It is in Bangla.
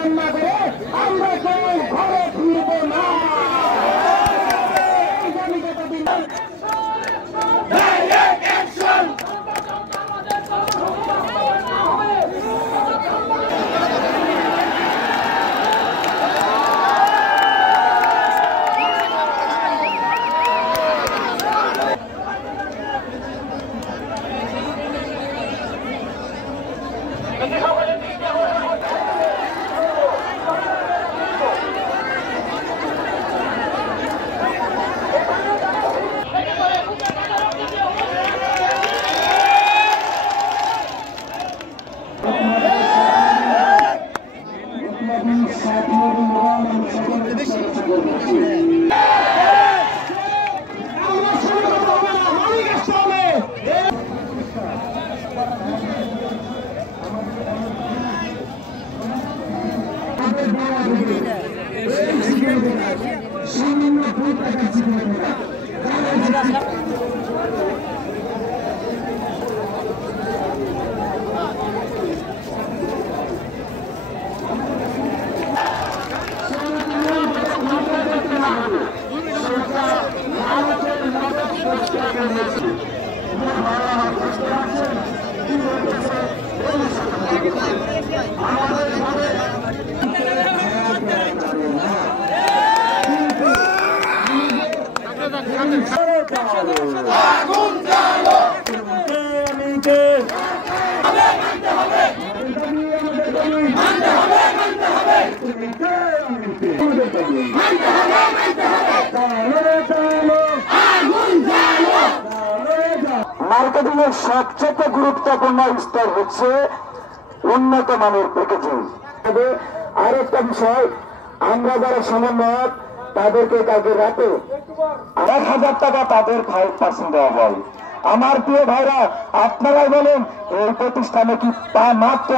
প্রদান না করে আমরা কেউ ঘরে ফিরবো না। মার্কেটিং এর সবচেয়ে গুরুত্বপূর্ণ স্তর হচ্ছে উন্নত মানের প্যাকেজিং। আরেকটা বিষয়, আমরা যারা সমন্বয়ক তাদেরকে কালকে রাতে 1,000 টাকা তাদের 5% দেওয়া হয়। আমার প্রিয় ভাইরা, আপনারাই বলেন এই প্রতিষ্ঠানে কি তা মাত্র